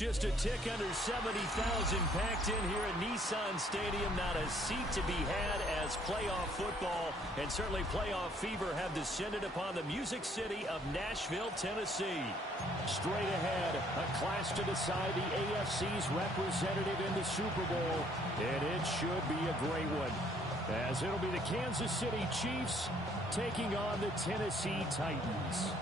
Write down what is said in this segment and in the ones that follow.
Just a tick under 70,000 packed in here at Nissan Stadium. Not a seat to be had as playoff football and certainly playoff fever have descended upon the Music City of Nashville, Tennessee. Straight ahead, a clash to decide the AFC's representative in the Super Bowl, and it should be a great one, as it'll be the Kansas City Chiefs taking on the Tennessee Titans.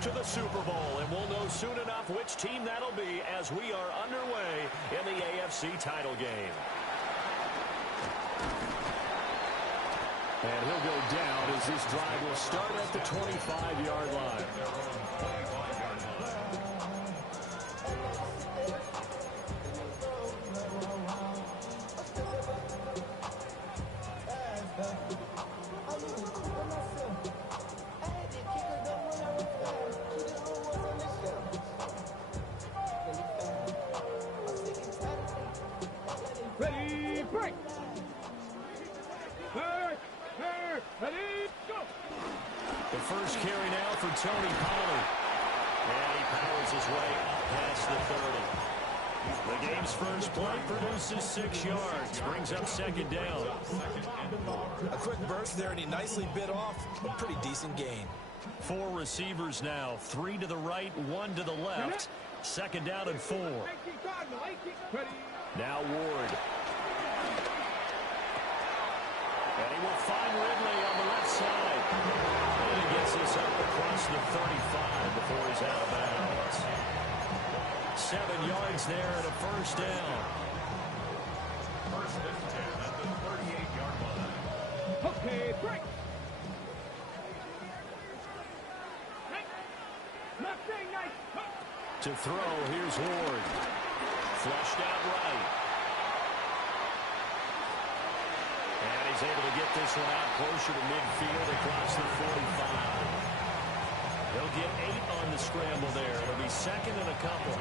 To the Super Bowl, and we'll know soon enough which team that'll be as we are underway in the AFC title game. And he'll go down as this drive will start at the 25-yard line. Ready, break! Ready, go! The first carry now for Tony Pollard. And he powers his way past the 30. The game's first play produces 6 yards. Brings up second down. A quick burst there, and he nicely bit off a pretty decent gain. 4 receivers now. 3 to the right, 1 to the left. Second down and 4. Now Ward. And he will find Ridley on the left side. And he gets this up across the 35 before he's out of bounds. 7 yards there and a first down. First and 10 at the 38-yard line. Okay, break. To throw, here's Ward. Flushed out right. And he's able to get this one out closer to midfield across the 45. He'll get 8 on the scramble there. It'll be second and a couple.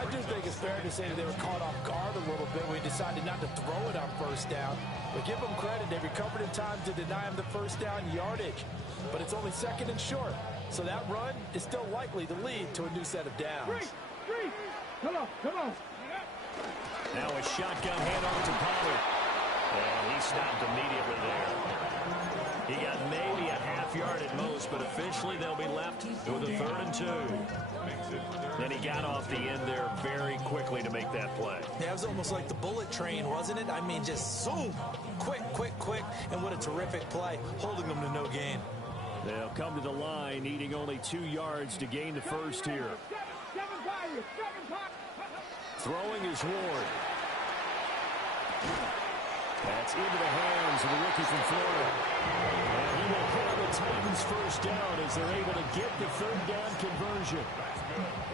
I do think it's fair to say that they were caught off guard a little bit when we decided not to throw it on first down. But give them credit. They recovered in time to deny him the first down yardage. But it's only second and short. So that run is still likely to lead to a new set of downs. Three. Come on. Now a shotgun handoff to Pollard. And he stopped immediately there. He got maybe a half yard at most, but officially they'll be left with a 3rd and 2. Then he got off the end there very quickly to make that play. Yeah, it was almost like the bullet train, wasn't it? I mean, just zoom. Quick. And what a terrific play, holding them to no gain. They'll come to the line, needing only 2 yards to gain the first here. Throwing is Ward. That's into the hands of the rookie from Florida. And he will hit on the Titans' first down as they're able to get the 3rd down conversion.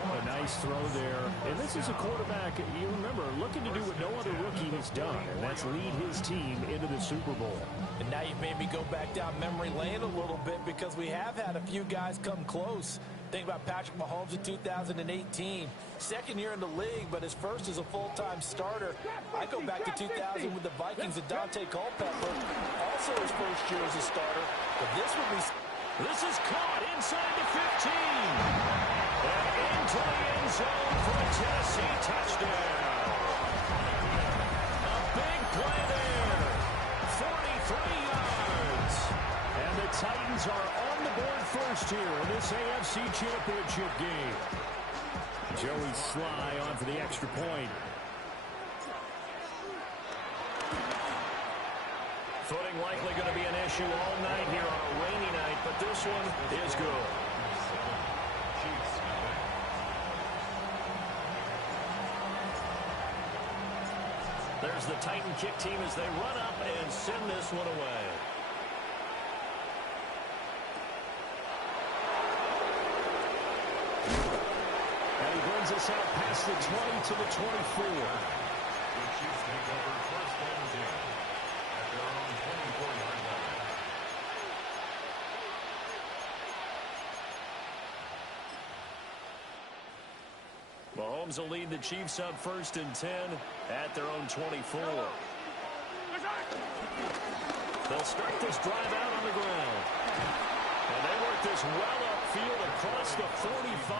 A nice throw there. And this is a quarterback, you remember, looking to do what no other rookie has done, and that's lead his team into the Super Bowl. And now you've made me go back down memory lane a little bit because we have had a few guys come close. Think about Patrick Mahomes in 2018. Second year in the league, but his first as a full-time starter. I go back to 2000 with the Vikings and Dante Culpepper. Also his first year as a starter. But this would be... This is caught inside the 15. And into the end zone for a Tennessee touchdown. A big play there. 43 yards. And the Titans are on the board first here in this AFC Championship game. Joey Sly on for the extra point. Footing likely going to be an issue all night here on a rainy night, but this one is good. There's the Titan kick team as they run up and send this one away. And he brings us out past the 20 to the 24. The Chiefs take over first and 10 at their own 24-yard line. Mahomes will lead the Chiefs up 1st and 10 at their own 24. They'll start this drive out on the ground. And they work this well upfield across the 45.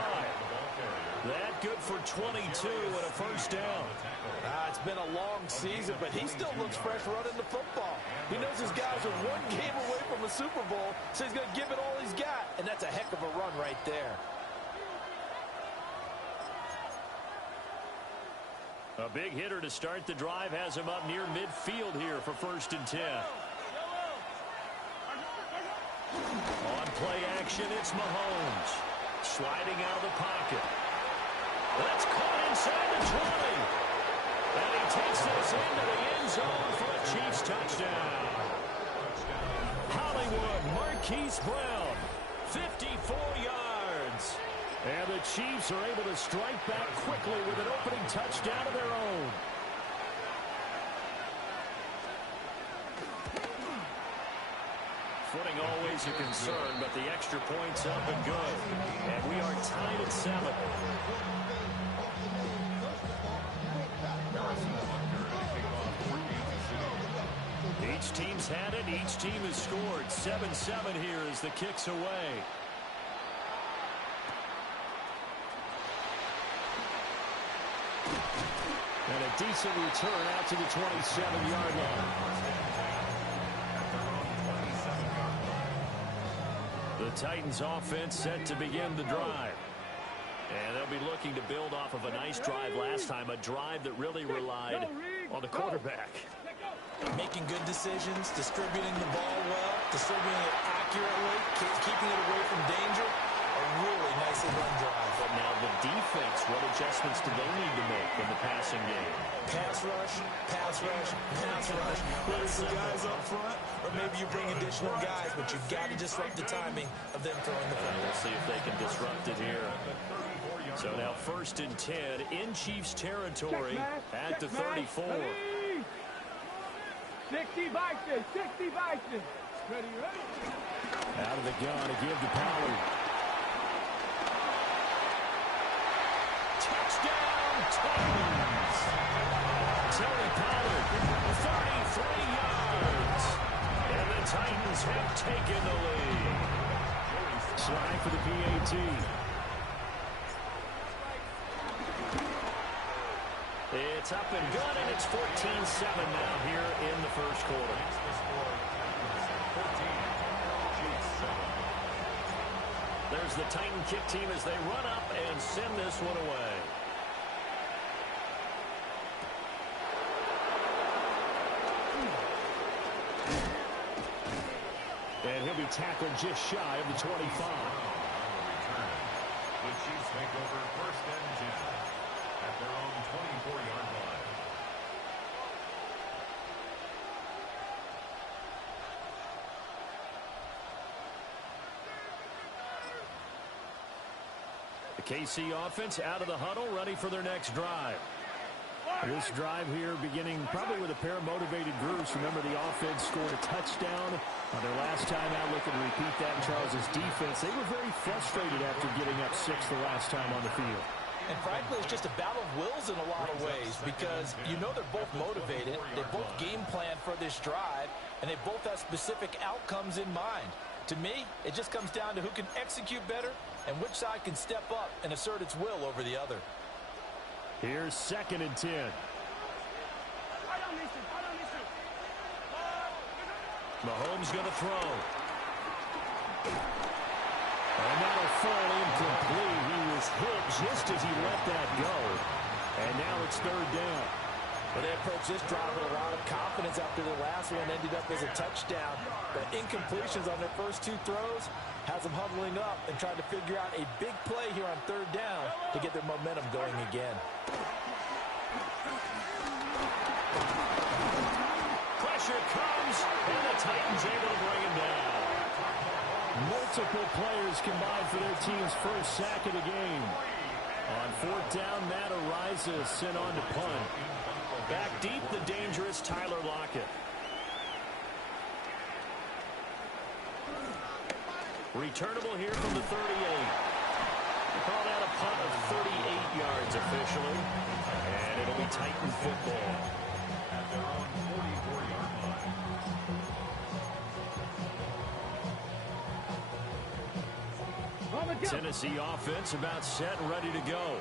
That good for 22 and a first down. It's been a long season, but he still looks fresh running the football. He knows his guys are one game away from a Super Bowl, so he's going to give it all he's got. And that's a heck of a run right there. A big hitter to start the drive has him up near midfield here for 1st and 10. On play action, it's Mahomes. Sliding out of the pocket. That's caught inside the 20. And he takes this into the end zone for a Chiefs touchdown. Hollywood Marquise Brown, 54 yards. And the Chiefs are able to strike back quickly with an opening touchdown of their own. Footing always a concern, but the extra point's up and good. And we are tied at 7. Each team's had it. Each team has scored. 7-7 here as the kick's away. And a decent return out to the 27-yard line. The Titans offense set to begin the drive. And they'll be looking to build off of a nice drive last time, a drive that really relied on the quarterback. Making good decisions, distributing the ball well, distributing it accurately, keeping it away from danger. A really nicely run drive. But now the defense, what adjustments do they need to make in the passing game? Pass rush, pass rush, pass rush. Whether it's the guys up front or maybe you bring additional guys, but you've got to disrupt the timing of them throwing the football. We'll see if they can disrupt it here. So now 1st and 10 in Chiefs territory at the 34. 60 Vikings, 60 Vikings. Ready, ready. Out of the gun to give to Pollard. Touchdown, Titans. Tony Pollard, 33 yards. And the Titans have taken the lead. Slide for the PAT. It's up and good, and it's 14-7 now here in the first quarter. There's the Titan kick team as they run up and send this one away. And he'll be tackled just shy of the 25. The Chiefs make over 1st and 10 at their own 24-yard line. The KC offense out of the huddle, ready for their next drive. This drive here beginning probably with a pair of motivated groups. Remember, the offense scored a touchdown on their last time out. Looking to repeat that in Charles's defense. They were very frustrated after getting up 6 the last time on the field. And frankly, it's just a battle of wills in a lot of ways because you know they're both motivated. They both game plan for this drive, and they both have specific outcomes in mind. To me, it just comes down to who can execute better and which side can step up and assert its will over the other. Here's 2nd and 10. Mahomes going to throw. And that'll fall incomplete. He was hit just as he let that go. And now it's 3rd down. But they approached this drive with a lot of confidence after the last one ended up as a touchdown. But incompletions on their first 2 throws has them huddling up and trying to figure out a big play here on 3rd down to get their momentum going again. Pressure comes, and the Titans able to bring him down. Multiple players combined for their team's first sack of the game. On 4th down, Matt Ariza sent on to punt. Back deep, the dangerous Tyler Lockett. Returnable here from the 38. They call that a punt of 38 yards officially. officially. And it'll be Titan football. At their own 44-yard line. Tennessee offense about set and ready to go.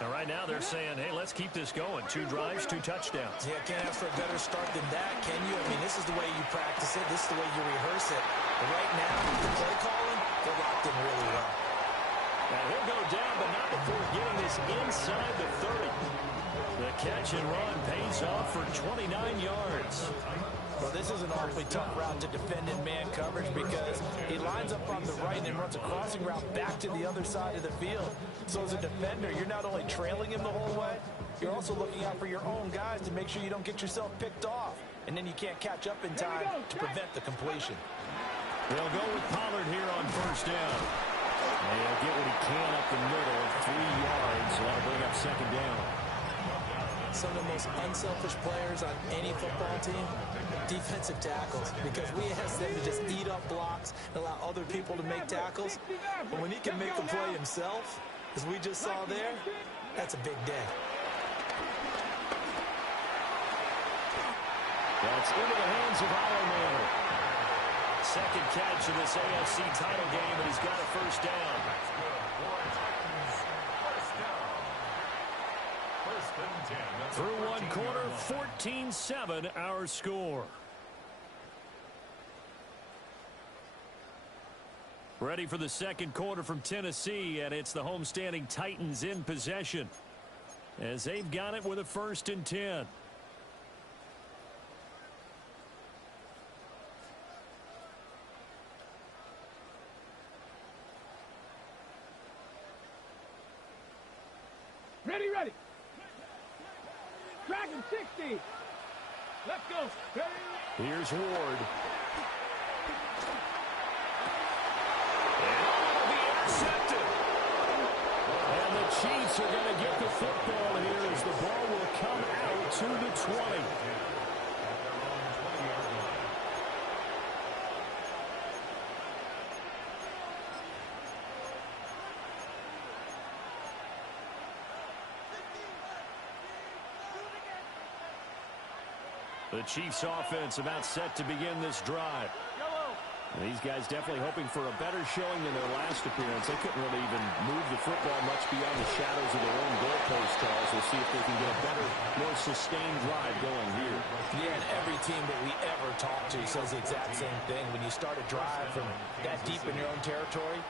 And right now they're saying, hey, let's keep this going. 2 drives, 2 touchdowns. Yeah, can't ask for a better start than that, can you? I mean, this is the way you practice it. This is the way you rehearse it. But right now, the play calling, they're locked in really well. And he'll go down, but not before getting this inside the 30. The catch and run pays off for 29 yards. Well, this is an awfully tough route to defend in man coverage because he lines up on the right and runs a crossing route back to the other side of the field. So as a defender, you're not only trailing him the whole way, you're also looking out for your own guys to make sure you don't get yourself picked off. And then you can't catch up in time to prevent the completion. They'll go with Pollard here on first down. And he'll get what he can up the middle of 3 yards. So that'll bring up second down. Some of the most unselfish players on any football team, defensive tackles, because we ask them to just eat up blocks and allow other people to make tackles. But when he can make the play himself, as we just saw there, that's a big day. That's into the hands of Ironman. Second catch in this AFC title game, and he's got a first down. Through one quarter, 14-7 our score. Ready for the second quarter from Tennessee, and it's the homestanding Titans in possession as they've got it with a 1st and 10. Ready, ready. Dragon 60. Let's go. Here's Ward. And the Chiefs are going to get the football here as the ball will come out to the 20. The Chiefs offense about set to begin this drive. And these guys definitely hoping for a better showing than their last appearance. They couldn't really even move the football much beyond the shadows of their own goalpost, Charles. We'll see if they can get a better, more sustained drive going here. Yeah, and every team that we ever talk to says the exact same thing. When you start a drive from that deep in your own territory,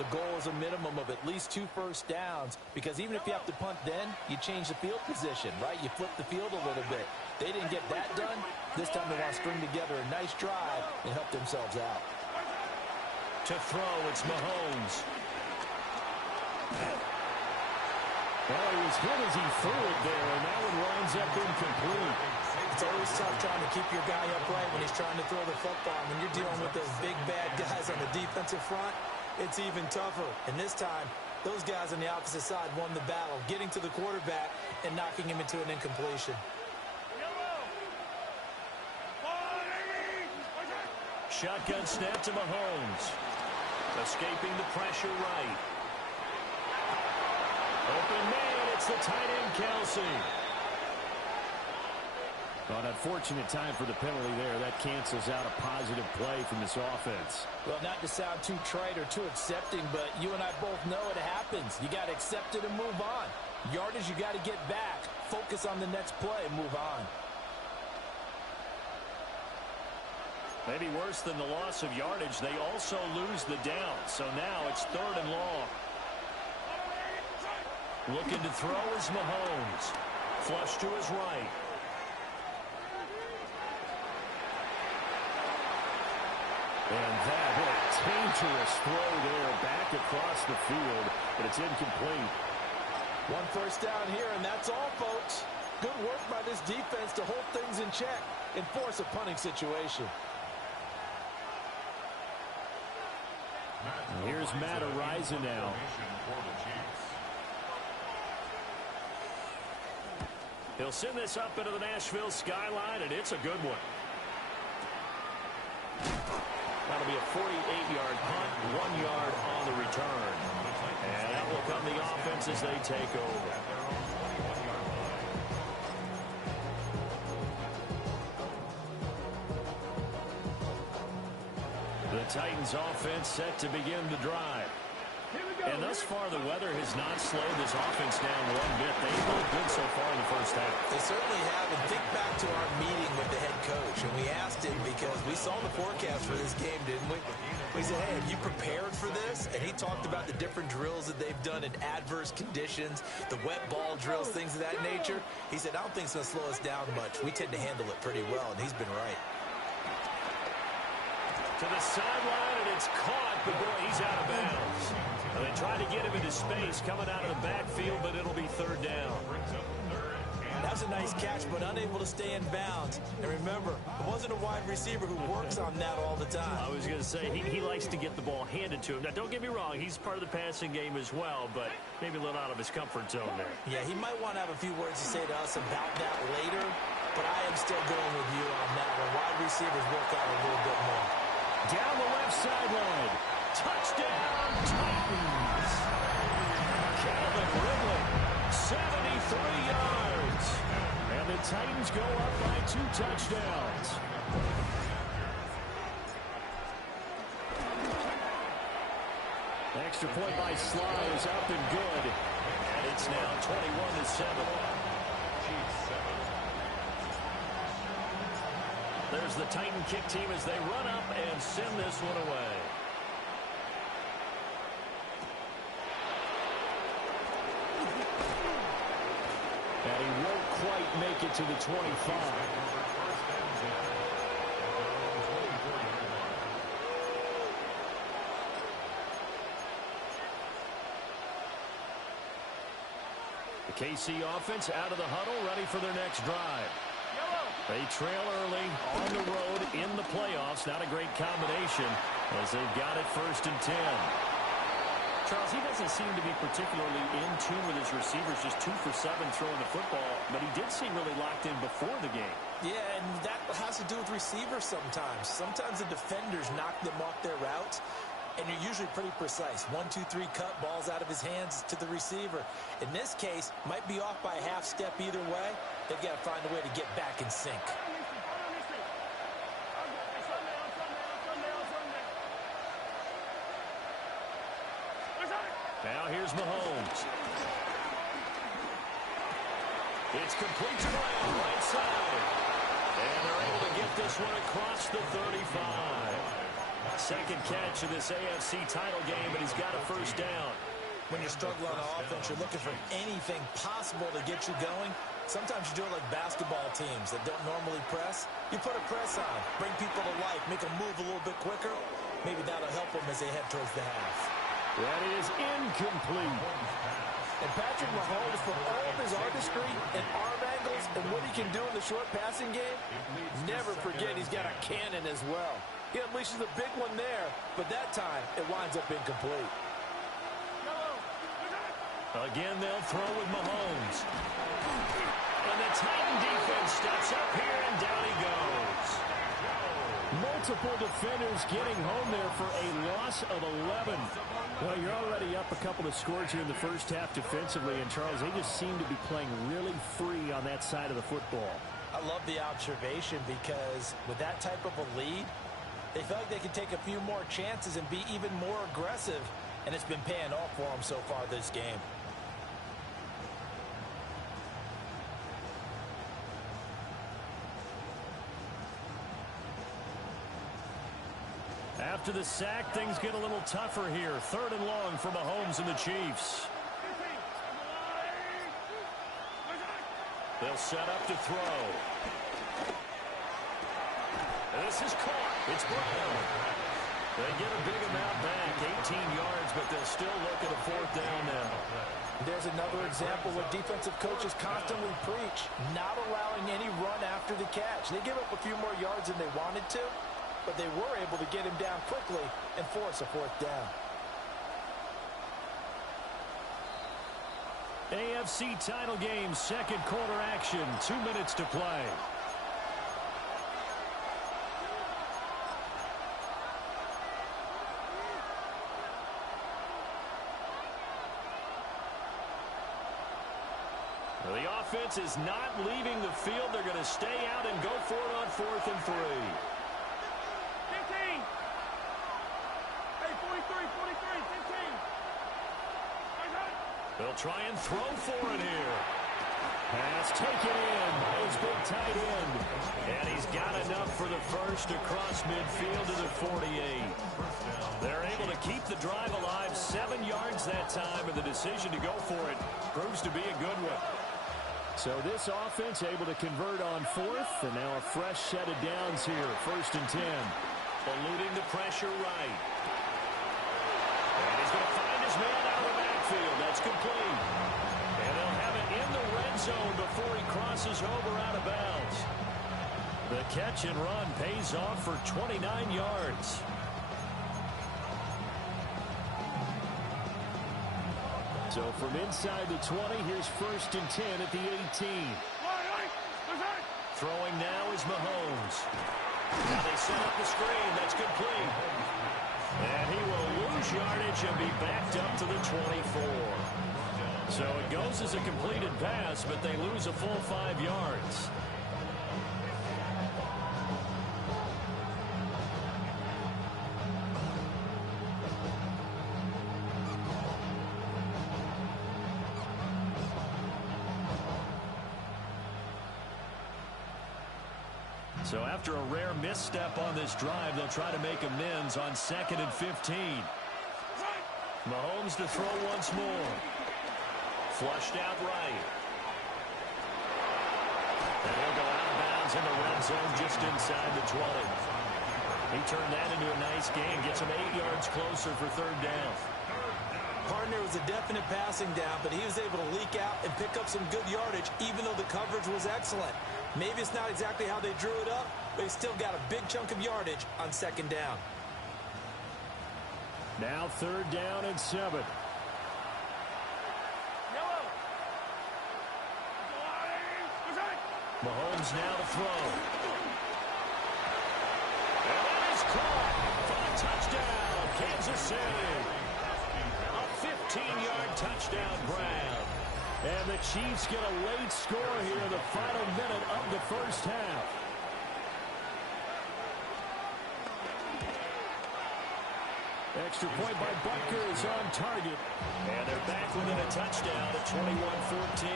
the goal is a minimum of at least 2 first downs, because even if you have to punt then, you change the field position, right? You flip the field a little bit. They didn't get that done. This time they want to string together a nice drive and help themselves out. To throw, it's Mahomes. Well, he was hit as he threw it there, and that one winds up incomplete. It's always tough trying to keep your guy upright when he's trying to throw the football. When you're dealing with those big, bad guys on the defensive front, it's even tougher. And this time, those guys on the opposite side won the battle, getting to the quarterback and knocking him into an incompletion. Shotgun snap to Mahomes. Escaping the pressure right. Open man, it's the tight end, Kelsey. An unfortunate time for the penalty there. That cancels out a positive play from this offense. Well, not to sound too trite or too accepting, but you and I both know it happens. You got to accept it and move on. Yardage, you got to get back. Focus on the next play and move on. Maybe worse than the loss of yardage, they also lose the down. So now it's 3rd and long. Looking to throw is Mahomes. Flush to his right. And that, what a dangerous throw there back across the field, but it's incomplete. 1 first down here, and that's all, folks. Good work by this defense to hold things in check and force a punting situation. Here's Matt Ariza now. He'll send this up into the Nashville skyline, and it's a good one. That'll be a 48-yard punt, 1 yard on the return. And that will come the offense as they take over. The Titans offense set to begin the drive. And thus far, the weather has not slowed this offense down one bit. They've looked good so far in the first half. They certainly have. And think back to our meeting with the head coach. And we asked him because we saw the forecast for this game, didn't we? We said, hey, have you prepared for this? And he talked about the different drills that they've done in adverse conditions, the wet ball drills, things of that nature. He said, I don't think it's going to slow us down much. We tend to handle it pretty well, and he's been right. To the sideline, and it's caught, but boy, he's out of bounds. And they tried to get him into space coming out of the backfield, but it'll be third down. That's a nice catch, but unable to stay in bounds. And remember, it wasn't a wide receiver who works on that all the time. I was going to say, he likes to get the ball handed to him. Now, don't get me wrong, he's part of the passing game as well, but maybe a little out of his comfort zone there. Yeah, he might want to have a few words to say to us about that later, but I am still going with you on that one. Wide receivers work out a little bit more. Down the left sideline. Touchdown, Titans. Calvin Ridley, 73 yards. And the Titans go up by 2 touchdowns. Extra point by Sly is up and good. And it's now 21-7. There's the Titan kick team as they run up and send this one away. And he won't quite make it to the 25. The KC offense out of the huddle, ready for their next drive. They trail early on the road in the playoffs. Not a great combination as they've got it 1st and 10. Charles, he doesn't seem to be particularly in tune with his receivers, just 2 for 7 throwing the football, but he did seem really locked in before the game. Yeah, and that has to do with receivers sometimes. Sometimes the defenders knock them off their routes, and you're usually pretty precise. 1, 2, 3 cut, balls out of his hands to the receiver. In this case, might be off by a half step either way. They've got to find a way to get back in sync. Now here's Mahomes. It's complete to Brown, right side. And they're able to get this one across the 35. Second catch of this AFC title game, and he's got a 1st down. When you struggle on offense, you're looking for anything possible to get you going. Sometimes you do it like basketball teams that don't normally press. You put a press on, bring people to life, make them move a little bit quicker. Maybe that'll help them as they head towards the half. That is incomplete. And Patrick Mahomes, for all of his artistry and arm angles and what he can do in the short passing game, never forget he's got a cannon as well. He unleashes a big one there, but that time it winds up incomplete. Again, they'll throw with Mahomes. And the Titan defense steps up here, and down he goes. Multiple defenders getting home there for a loss of 11. Well, you're already up a couple of scores here in the first half defensively, and Charles, they just seem to be playing really free on that side of the football. I love the observation because with that type of a lead, they feel like they can take a few more chances and be even more aggressive, and it's been paying off for them so far this game. After the sack, things get a little tougher here. 3rd and long for Mahomes and the Chiefs. They'll set up to throw. This is caught. It's Brown. They get a big amount back, 18 yards, but they'll still look at a 4th down now. There's another example where defensive coaches constantly preach, not allowing any run after the catch. They give up a few more yards than they wanted to, but they were able to get him down quickly and force a 4th down. AFC title game, 2nd quarter action, 2 minutes to play. offense is not leaving the field. They're going to stay out and go for it on 4th and 3. 15. Hey, 43, 15. They'll try and throw for it here. Pass taken in. It's been tight end. And he's got enough for the first across midfield to the 48. They're able to keep the drive alive. 7 yards that time, and the decision to go for it proves to be a good one. So this offense able to convert on 4th, and now a fresh set of downs here. 1st and 10. Eluding the pressure right. And he's going to find his man out of the backfield. That's complete. And they'll have it in the red zone before he crosses over out of bounds. The catch and run pays off for 29 yards. So from inside the 20, here's 1st and 10 at the 18. Throwing now is Mahomes. Now they set up the screen. That's complete. And he will lose yardage and be backed up to the 24. So it goes as a completed pass, but they lose a full 5 yards. So after a rare misstep on this drive, they'll try to make amends on 2nd and 15. Mahomes to throw once more. Flushed out right. And he'll go out of bounds in the red zone just inside the 20. He turned that into a nice gain. Gets him 8 yards closer for 3rd down. Partner was a definite passing down, but he was able to leak out and pick up some good yardage, even though the coverage was excellent. Maybe it's not exactly how they drew it up, but he still got a big chunk of yardage on 2nd down. Now 3rd down and 7. Mahomes now to throw. And that is caught for a touchdown, Kansas City. A 15-yard touchdown grab. And the Chiefs get a late score here in the final minute of the first half. Extra point by Butker is on target. And they're back within a touchdown at 21-14.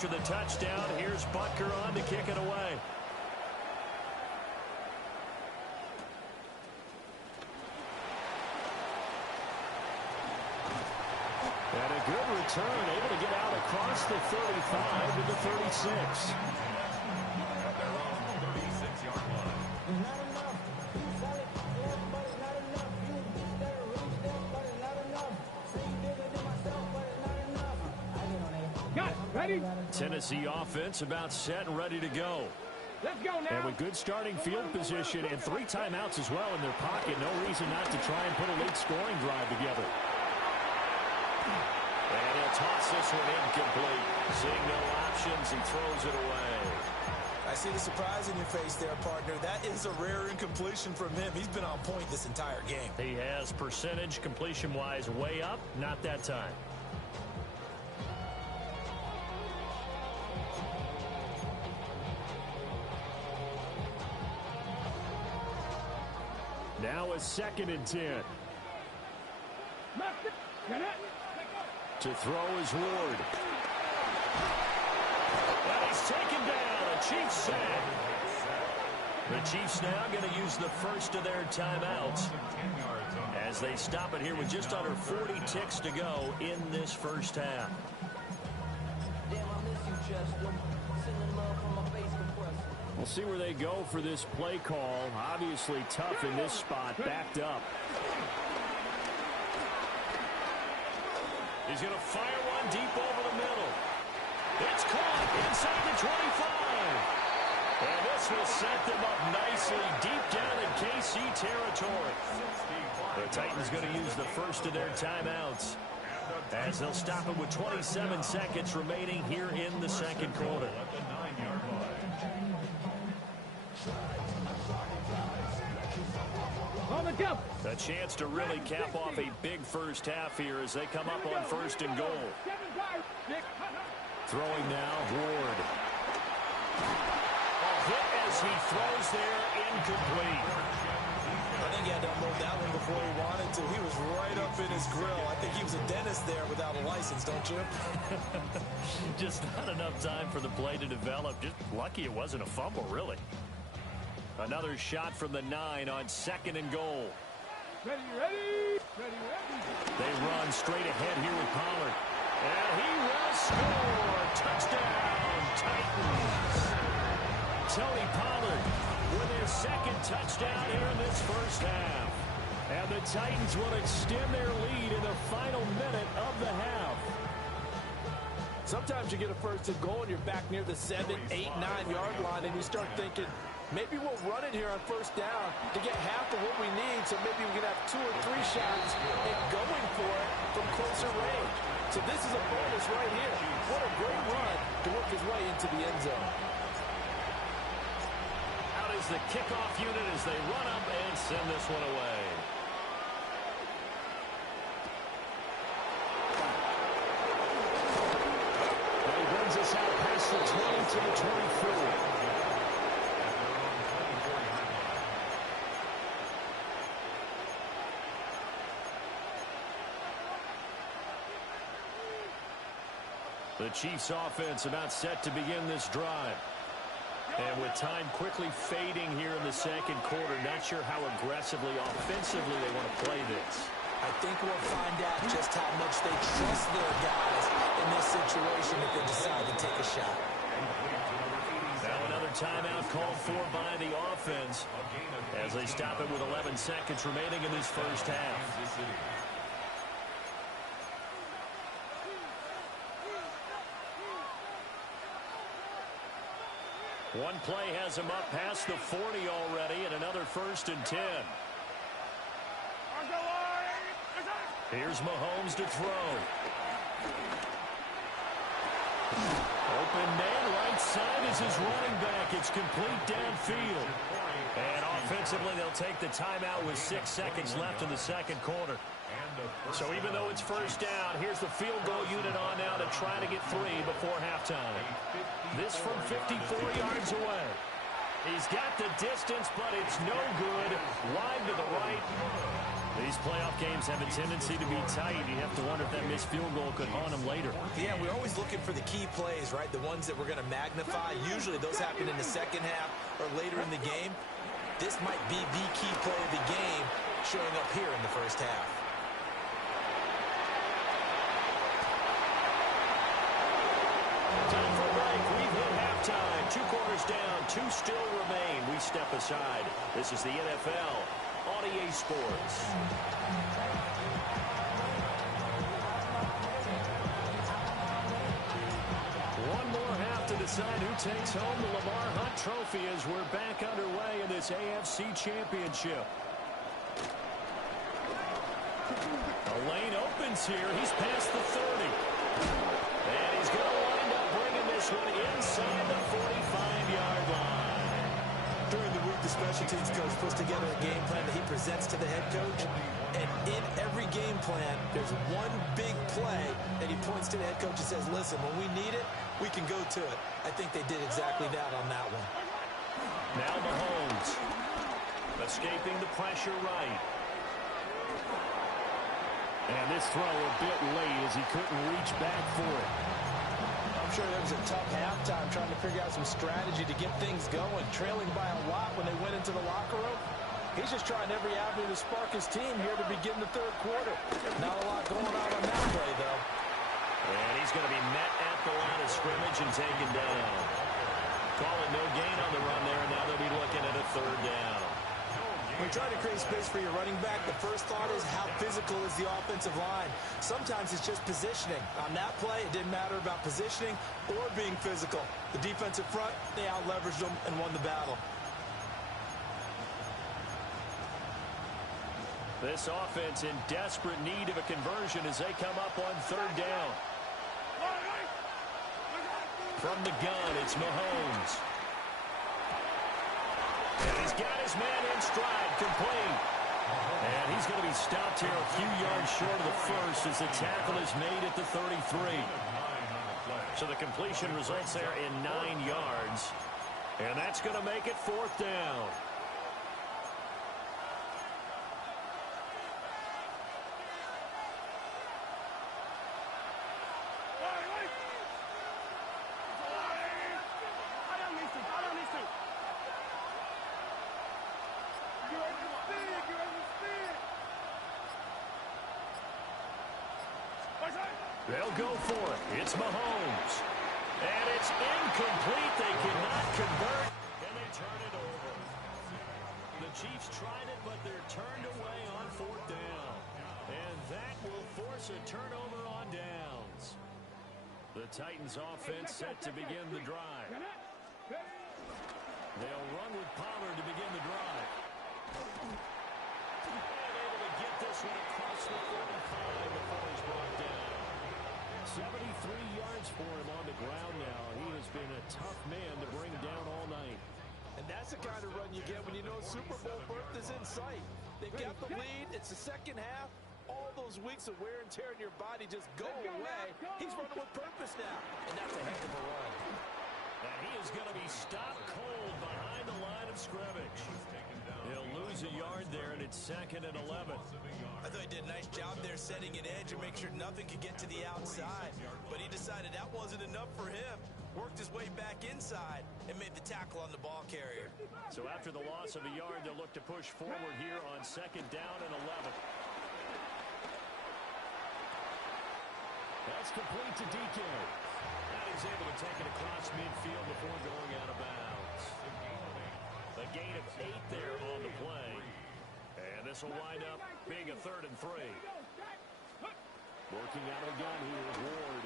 After the touchdown, here's Butker on to kick it away. And a good return, able to get out across the 35 to the 36. Tennessee offense about set and ready to go. Let's go now. And with good starting field position and 3 timeouts as well in their pocket, no reason not to try and put a late scoring drive together. And he'll toss this one incomplete. Seeing no options, he throws it away. I see the surprise in your face there, partner. That is a rare incompletion from him. He's been on point this entire game. He has percentage completion-wise way up, not that time. Now a 2nd and 10. To throw is Ward. And he's taken down. A Chiefs sack. The Chiefs now going to use the first of their timeouts as they stop it here with just under 40 ticks to go in this first half. We'll see where they go for this play call. Obviously tough in this spot, backed up. He's going to fire one deep over the middle. It's caught inside the 25. And this will set them up nicely deep down in KC territory. The Titans going to use the first of their timeouts as they'll stop it with 27 seconds remaining here in the second quarter. A chance to really cap off a big first half here as they come up on 1st and goal. Throwing now, Ward. A hit as he throws there, incomplete. I think he had to unload that one before he wanted to. He was right up in his grill. I think he was a dentist there without a license, don't you? Just not enough time for the play to develop. Just lucky it wasn't a fumble, really. Another shot from the 9 on 2nd and goal. Ready, ready, ready, ready. They run straight ahead here with Pollard. And he will score. Touchdown, Titans. Tony Pollard with his 2nd touchdown here in this first half. And the Titans will extend their lead in the final minute of the half. Sometimes you get a 1st and goal and you're back near the 7, 8, 9-yard line and you start thinking, maybe we'll run it here on 1st down to get half of what we need, so maybe we can have 2 or 3 shots and going for it from closer range. So this is a bonus right here. What a great run to work his way into the end zone. Out is the kickoff unit as they run up and send this one away. He brings us out past the 20 to the 24. The Chiefs offense about set to begin this drive. And with time quickly fading here in the 2nd quarter, not sure how aggressively, offensively they want to play this. I think we'll find out just how much they trust their guys in this situation if they decide to take a shot. Now another timeout called for by the offense as they stop it with 11 seconds remaining in this first half. One play has him up past the 40 already, and another 1st and 10. Here's Mahomes to throw. Open man, right side is his running back. It's complete downfield. And offensively, they'll take the timeout with 6 seconds left in the 2nd quarter. So even though it's 1st down, here's the field goal unit on now to try to get 3 before halftime. This from 54 yards away. He's got the distance, but it's no good. Wide to the right. These playoff games have a tendency to be tight. You have to wonder if that missed field goal could haunt him later. Yeah, we're always looking for the key plays, right? The ones that we're going to magnify. Usually those happen in the 2nd half or later in the game. This might be the key play of the game showing up here in the 1st half. Time for a break. We've hit halftime. 2 quarters down. 2 still remain. We step aside. This is the NFL on EA Sports. One more half to decide who takes home the Lamar Hunt Trophy as we're back underway in this AFC Championship. A lane opens here. He's past the 30. And he's going to wind up bringing this one inside the 45-yard line. During the week, the special teams coach puts together a game plan that he presents to the head coach. And in every game plan, there's one big play that he points to the head coach and says, listen, when we need it, we can go to it. I think they did exactly that on that one. Now Mahomes escaping the pressure right. And this throw a bit late as he couldn't reach back for it. I'm sure there was a tough halftime trying to figure out some strategy to get things going, trailing by a lot when they went into the locker room. He's just trying every avenue to spark his team here to begin the 3rd quarter. Not a lot going on that play, though. And he's going to be met at the line of scrimmage and taken down. Call it no gain on the run there, and now they'll be looking at a 3rd down. When you're trying to create space for your running back, the first thought is how physical is the offensive line. Sometimes it's just positioning. On that play, it didn't matter about positioning or being physical. The defensive front, they out-leveraged them and won the battle. This offense in desperate need of a conversion as they come up on 3rd down. From the gun, it's Mahomes. And he's got his man in stride, complete. And he's going to be stopped here a few yards short of the first as the tackle is made at the 33. So the completion results there in 9 yards. And that's going to make it 4th down. They'll go for it. It's Mahomes. And it's incomplete. They cannot convert. And they turn it over. The Chiefs tried it, but they're turned away on 4th down. And that will force a turnover on downs. The Titans offense set to begin the drive. They'll run with Pollard to begin the drive. And able to get this one across the 45 before he's brought down. 73 yards for him on the ground now. He has been a tough man to bring down all night. And that's the kind of run you get when you know Super Bowl berth is in sight. They've got the lead. It's the second half. All those weeks of wear and tear in your body just go away. He's running with purpose now. And that's a heck of a run. And he is going to be stopped cold behind the line of scrimmage. He'll lose a yard there, and it's 2nd and 11. I thought he did a nice job there setting an edge and make sure nothing could get to the outside. But he decided that wasn't enough for him. Worked his way back inside and made the tackle on the ball carrier. So after the loss of a yard, they'll look to push forward here on 2nd down and 11. That's complete to DK. And he's able to take it across midfield before going out of bounds. A gain of 8 there on the play. And this will wind up being a 3rd and 3. Working out of the gun here is Ward.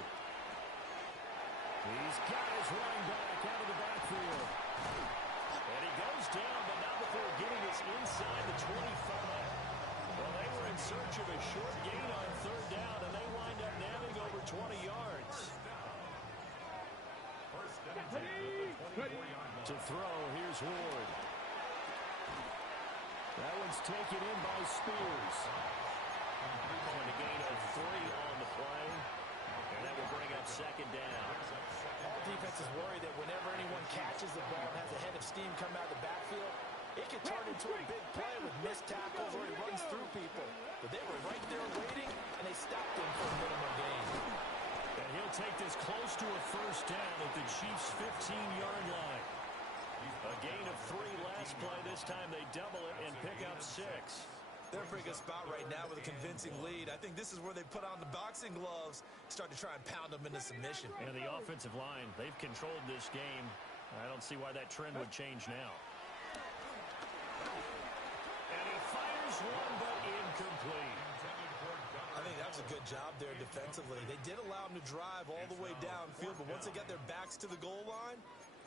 He's got his running back out of the backfield. And he goes down, but not before getting this inside the 25. Well, they were in search of a short gain on 3rd down, and they wind up nabbing over 20 yards. To throw, here's Ward. That one's taken in by Spears. And a gain of 3 on the play. And that will bring up 2nd down. All defenses worry that whenever anyone catches the ball and has a head of steam come out of the backfield, it can turn into a big play with missed tackles or he runs through people. But they were right there waiting, and they stopped him for a minimal gain. And he'll take this close to a 1st down at the Chiefs' 15-yard line. A gain of 3 last play. This time they double it and pick up 6. They're in a pretty good spot right now with a convincing lead. I think this is where they put on the boxing gloves, start to try and pound them into submission. And the offensive line, they've controlled this game. I don't see why that trend would change now. And he fires one, but incomplete. I think that was a good job there defensively. They did allow him to drive all the way downfield, but once they got their backs to the goal line,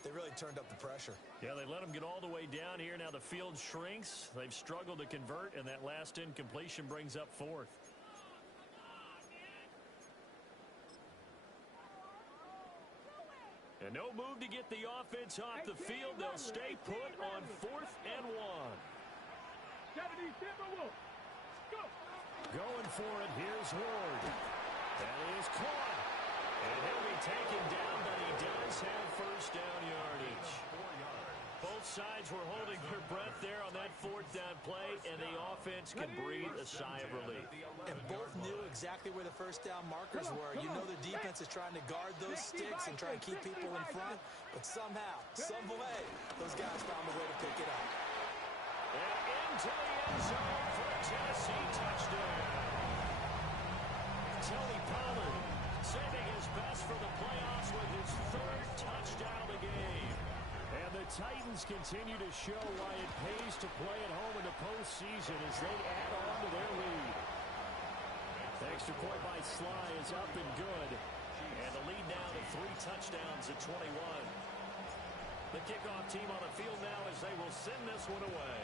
they really turned up the pressure. Yeah, they let them get all the way down here. Now the field shrinks. They've struggled to convert, and that last incompletion brings up 4th. And no move to get the offense off the field. They'll stay put on 4th and 1. Going for it. Here's Ward. That is caught. And he'll be taken down, but he does have 1st down yardage. Both sides were holding their breath there on that 4th down play, and the offense can breathe a sigh of relief. And both knew exactly where the 1st down markers were. You know the defense is trying to guard those sticks and try and keep people in front, but somehow, some way, those guys found a way to pick it up. And into the end zone for a Tennessee touchdown. Tony Pollard saving his best for the playoffs with his 3rd touchdown of the game. And the Titans continue to show why it pays to play at home in the postseason as they add on to their lead. The extra point by Sly is up and good. And the lead now to 3 touchdowns at 21. The kickoff team on the field now as they will send this one away.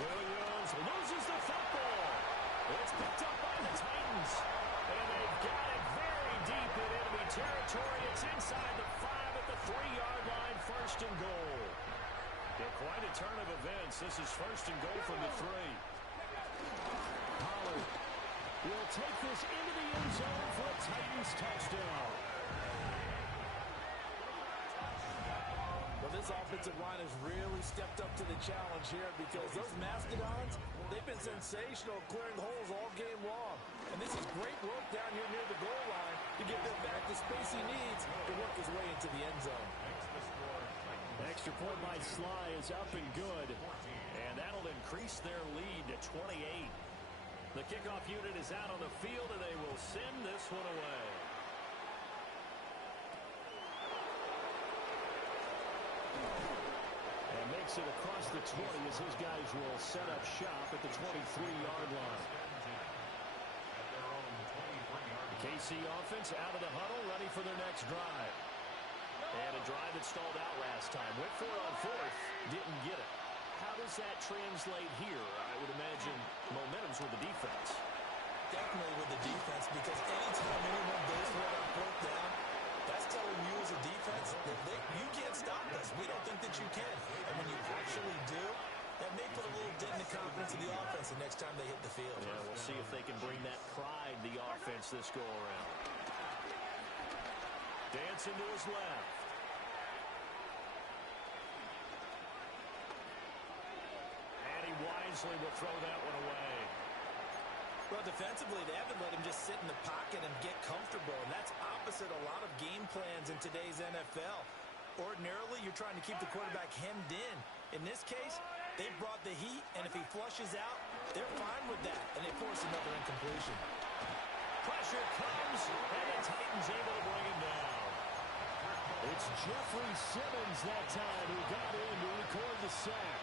Williams loses the football. It's picked up by the Titans. And they've got it very deep in enemy territory. It's inside the 5 at the 3-yard line, first and goal. Yeah, quite a turn of events. This is first and goal from the 3. Pollard will take this into the end zone for a Titans touchdown. Well, this offensive line has really stepped up to the challenge here because those Mastodons, they've been sensational clearing holes all game long. And this is great work down here near the goal line to give them back the space he needs to work his way into the end zone. Extra point by Sly is up and good. And that'll increase their lead to 28. The kickoff unit is out on the field, and they will send this one away. And makes it across the 20 as his guys will set up shop at the 23-yard line. KC offense out of the huddle, ready for their next drive. And a drive that stalled out last time. Went for it on 4th, didn't get it. How does that translate here? I would imagine momentum's with the defense. Definitely with the defense, because anytime anyone goes for it on 4th down, that's telling you as a defense that you can't stop us. We don't think that you can. And when you actually do, that may put a little dent in the confidence of the offense the next time they hit the field. Yeah, we'll see if they can bring that pride to the offense this go-around. Dancing to his left. And he wisely will throw that one away. Well, defensively, they haven't let him just sit in the pocket and get comfortable, and that's opposite a lot of game plans in today's NFL. Ordinarily, you're trying to keep the quarterback hemmed in. In this case, they brought the heat, and if he flushes out, they're fine with that, and they force another incompletion. Pressure comes, and the Titans able to bring him down. It's Jeffrey Simmons that time who got in to record the sack.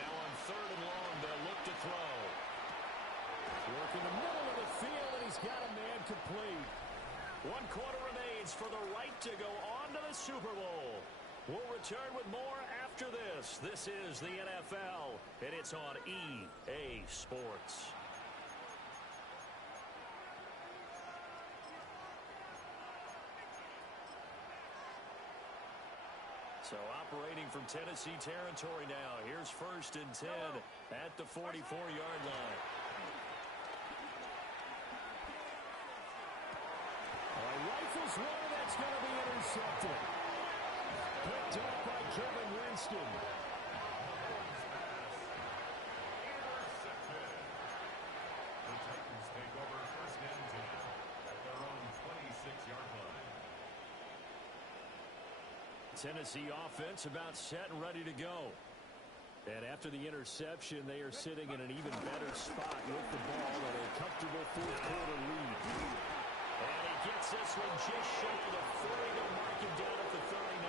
Now on 3rd and long, they'll look to throw. Work in the middle of the field, and he's got a man complete. 1 quarter remains for the right to go on to the Super Bowl. We'll return with more after this. This is the NFL, and it's on EA Sports. So operating from Tennessee territory now. Here's 1st and 10 at the 44-yard line. Rifles one, that's going to be intercepted. Picked up by Kevin Winston. The Titans take over 1st and 10 at their own 26-yard line. Tennessee offense about set and ready to go. And after the interception, they are sitting in an even better spot with the ball at a comfortable 4th quarter lead. And he gets this one just short of the 40. They'll mark him down at the 39.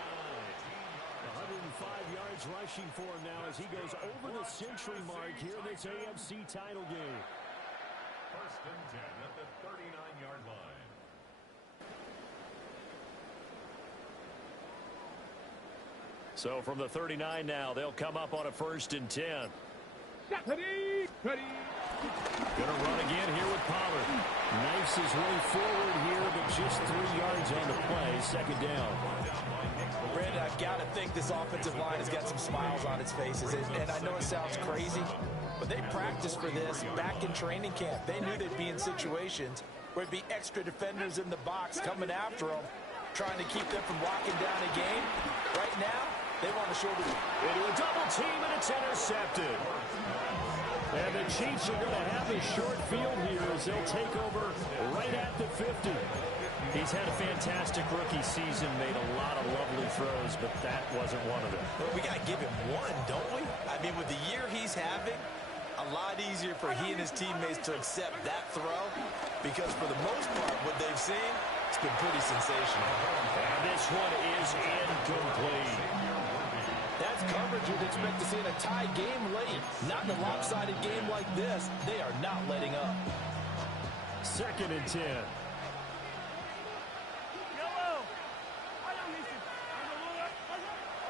105 yards rushing for him now as he goes over the century mark here in this AFC title game. 1st and 10 at the 39-yard line. So from the 39 now, they'll come up on a 1st and 10. Ready. Gonna run again here with Pollard. Knifes his way forward here, but just 3 yards on the play. 2nd down. Brandon, I've got to think this offensive line has got some smiles on its faces. And I know it sounds crazy, but they practiced for this back in training camp. They knew they'd be in situations where it'd be extra defenders in the box coming after them, trying to keep them from locking down a game. Right now, they want to show the... Into a double team, and it's intercepted. And the Chiefs are going to have a short field here as they'll take over right at the 50. He's had a fantastic rookie season, made a lot of lovely throws, but that wasn't one of them. Well, we got to give him one, don't we? I mean, with the year he's having, a lot easier for he and his teammates to accept that throw, because for the most part, what they've seen, it's been pretty sensational. And this one is incomplete. That's coverage you'd expect to see in a tie game late. Not in a lopsided game like this. They are not letting up. 2nd and 10.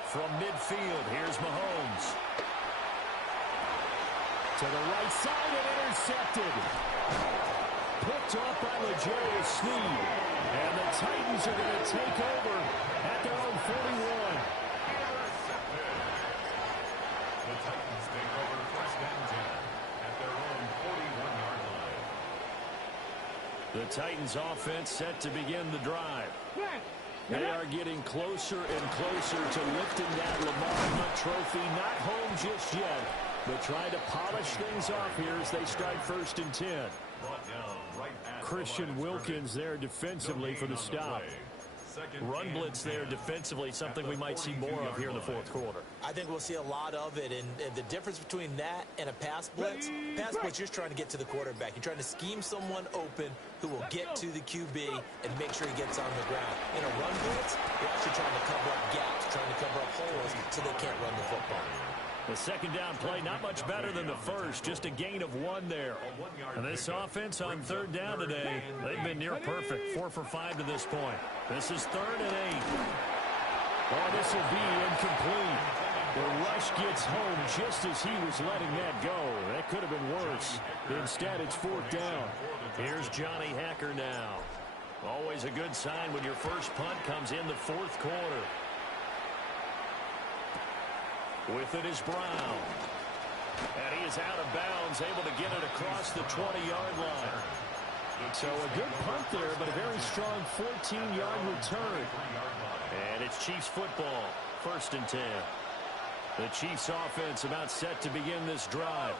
From midfield, here's Mahomes. To the right side and intercepted. picked off by L'Jarius Sneed. And the Titans are going to take over at their own 41. The Titans take over first and 10 at their own 41-yard line. The Titans offense set to begin the drive. They are getting closer and closer to lifting that Lamar Hunt trophy. Not home just yet, but trying to polish things off here as they start first and 10. Brought down right at Christian Wilkins there defensively for the stop. Run blitz there defensively, something we might see more of here in the fourth quarter. I think we'll see a lot of it, and the difference between that and a pass blitz, you're trying to get to the quarterback. You're trying to scheme someone open who will get to the QB and make sure he gets on the ground. In a run blitz, you're actually trying to cover up gaps, trying to cover up holes so they can't run the football. The second down play, not much better than the first, just a gain of 1 there. And this offense on third down today, they've been near perfect, 4 for 5 to this point. This is 3rd and 8. Oh, this will be incomplete. The rush gets home just as he was letting that go. That could have been worse. Instead, it's 4th down. Here's Johnny Hacker now. Always a good sign when your first punt comes in the 4th quarter. With it is Brown. And he is out of bounds, able to get it across the 20-yard line. So a good punt there, but a very strong 14-yard return. And it's Chiefs football, 1st and 10. The Chiefs offense about set to begin this drive.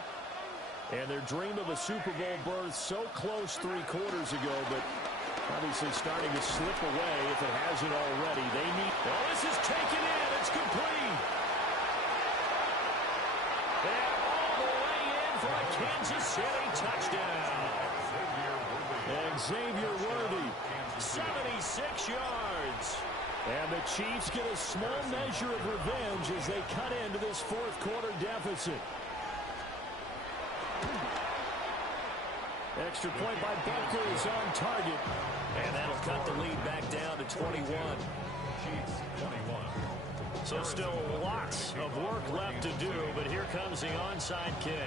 And their dream of a Super Bowl berth so close 3 quarters ago, but obviously starting to slip away if it hasn't already. They need... Oh, this is taken in. It's complete. And all the way in for a Kansas City touchdown. And Xavier Worthy, 76 yards. And the Chiefs get a small measure of revenge as they cut into this 4th quarter deficit. Extra point by Butker is on target. And that'll cut the lead back down to 21. Chiefs 21. So still lots of work left to do, but here comes the onside kick.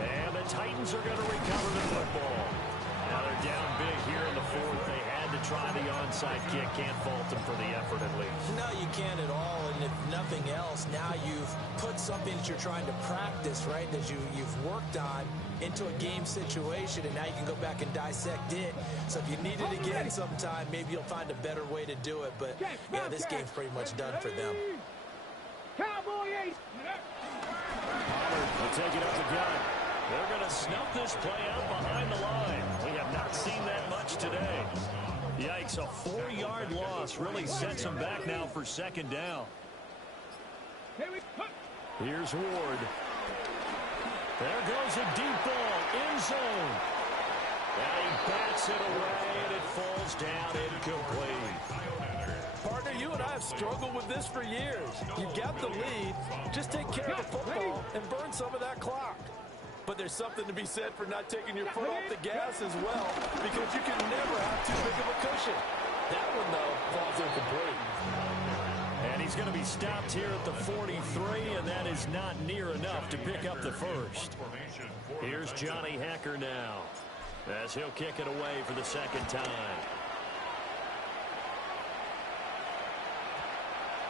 And the Titans are going to recover the football. Now they're down big here in the 4th. They had to try the onside kick. Can't fault them for the effort at least. No, you can't at all, and if nothing else, now you've put something that you're trying to practice, right, that you've worked on into a game situation, and now you can go back and dissect it. So if you need it again sometime, maybe you'll find a better way to do it. But, yeah, this game's pretty much done for them. Cowboy 8. Pollard will take it up the gun. They're going to snuff this play out behind the line. We have not seen that much today. Yikes, a 4-yard loss really sets them back now for 2nd down. Here's Ward. There goes a deep ball, end zone. And he bats it away, and it falls down incomplete. Partner, you and I have struggled with this for years. You've got the lead. Just take care of the football and burn some of that clock. But there's something to be said for not taking your foot off the gas as well, because you can never have too big of a cushion. That one, though, falls incomplete. And he's going to be stopped here at the 43, and that is not near enough to pick up the first. Here's Johnny Hacker now, as he'll kick it away for the 2nd time.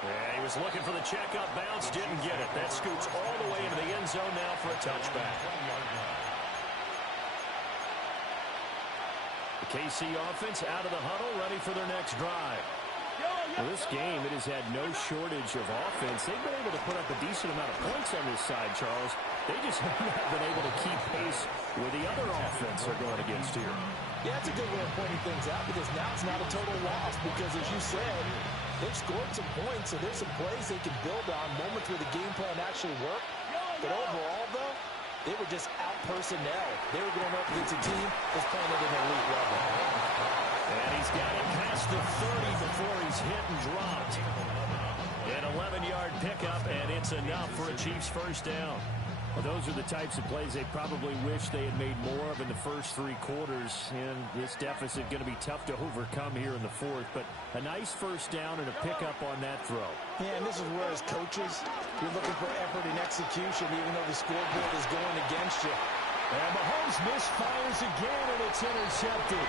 Yeah, he was looking for the checkup bounce, didn't get it. That scoots all the way into the end zone now for a touchback. The KC offense out of the huddle, ready for their next drive. Well, this game, it has had no shortage of offense. They've been able to put up a decent amount of points on this side, Charles. They just haven't been able to keep pace with the other offense they're going against here. Yeah, that's a good way of pointing things out, because now it's not a total loss, because as you said, they've scored some points, so there's some plays they can build on, moments where the game plan actually worked. But overall, though, they were just out personnel. They were going up against a team that's playing at an elite level. And he's got it past the 30 before he's hit and dropped. An 11-yard pickup, and it's enough for a Chiefs first down. Well, those are the types of plays they probably wish they had made more of in the first 3 quarters. And this deficit going to be tough to overcome here in the fourth. But a nice first down and a pickup on that throw. Yeah, and this is where, as coaches, you're looking for effort and execution, even though the scoreboard is going against you. And Mahomes misfires again, and it's intercepted.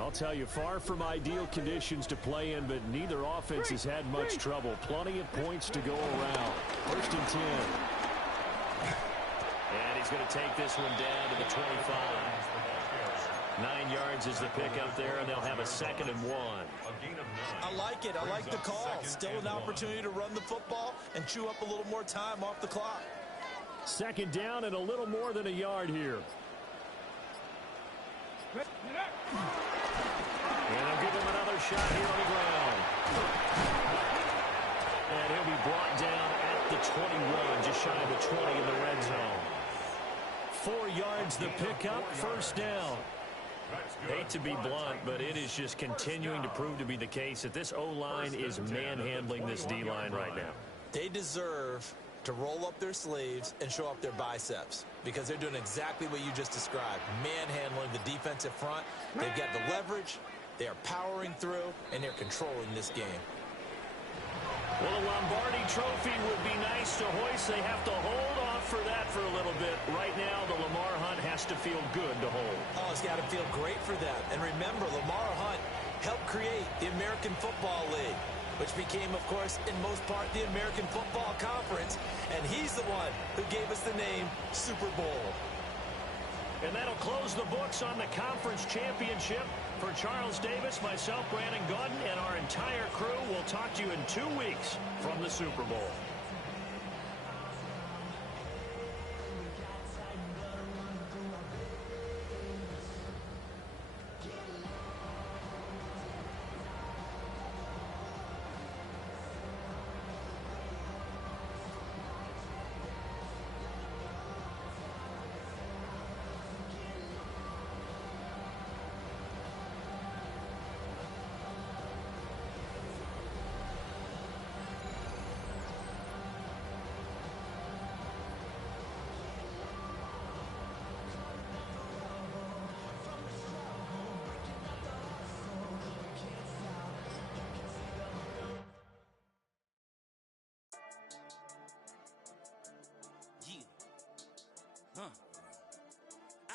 I'll tell you, far from ideal conditions to play in, but neither offense has had much trouble. Plenty of points to go around. 1st and 10. And he's going to take this one down to the 25. 9 yards is the pickup there, and they'll have a 2nd and 1. I like it. I like the call. Still an opportunity to run the football and chew up a little more time off the clock. 2nd down and a little more than a yard here. And they'll give him another shot here on the ground. And he'll be brought down at the 21, just shy of the 20 in the red zone. 4 yards the pickup, 1st down. Hate to be blunt, but it is just continuing to prove to be the case that this O-line is manhandling this D-line right now. They deserve to roll up their sleeves and show up their biceps, because they're doing exactly what you just described, manhandling the defensive front. They've got the leverage, they're powering through, and they're controlling this game. Well, a Lombardi trophy would be nice to hoist. They have to hold off for that for a little bit. Right now, the Lamar Hunt has to feel good to hold. Oh, it's got to feel great for them. And remember, Lamar Hunt helped create the American Football League, which became, of course, in most part, the American Football Conference. And he's the one who gave us the name Super Bowl. And that'll close the books on the conference championship. For Charles Davis, myself, Brandon Gaudin, and our entire crew, we'll talk to you in 2 weeks from the Super Bowl.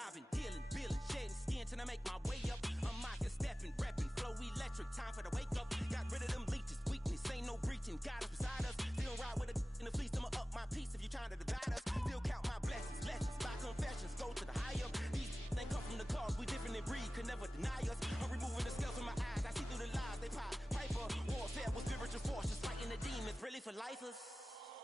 I've been dealing, shedding skin till I make my way up. I'm out here stepping, repping, flow electric, time for the wake up. Got rid of them leeches, weakness, ain't no breaching. God is beside us, still ride with a in the fleece. I'ma up my piece if you trying to divide us. Still count my blessings, lessons, my confessions, go to the higher. These they come from the cause, we different in breed, could never deny us. I'm removing the scales from my eyes, I see through the lies they pop. Piper, warfare with spiritual forces, fighting the demons, really for lifers.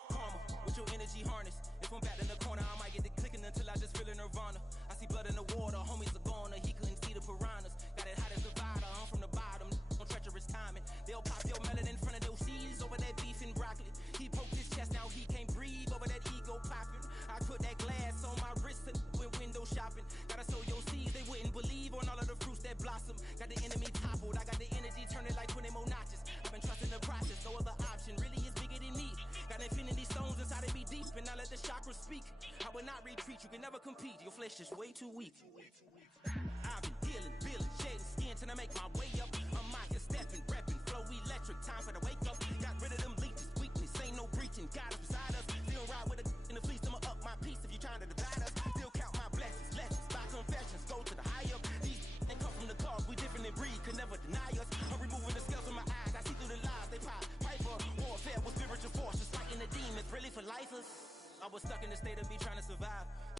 Karma, with your energy harness. If I'm back in the corner, I might get the clicking until I just feel a nirvana. I see blood in the water, homies are gone, he couldn't see the piranhas. Got it hot as divider, I'm from the bottom, on treacherous timing. They'll pop your melon in front of those seeds over that beef and broccoli. He poked his chest, now he can't breathe over that ego popping. I put that glass on my wrist and went window shopping. Gotta sow your seeds, they wouldn't believe on all of the fruits that blossom. Got the enemy toppled, I got the energy turning like 20 more notches. I've been trusting the process, no other option really is bigger than me. Got infinity stones inside of me deep, and I let the chakras speak. I will not retreat, you can never compete, your flesh is way too weak. I've been dealing, shedding skin till I make my way up. I'm out here stepping, repping, flow electric, time for the wake up. Got rid of them leeches, weakness, ain't no breaching. God is beside us, still ride with a in the fleece, I'ma up my piece if you trying to divide.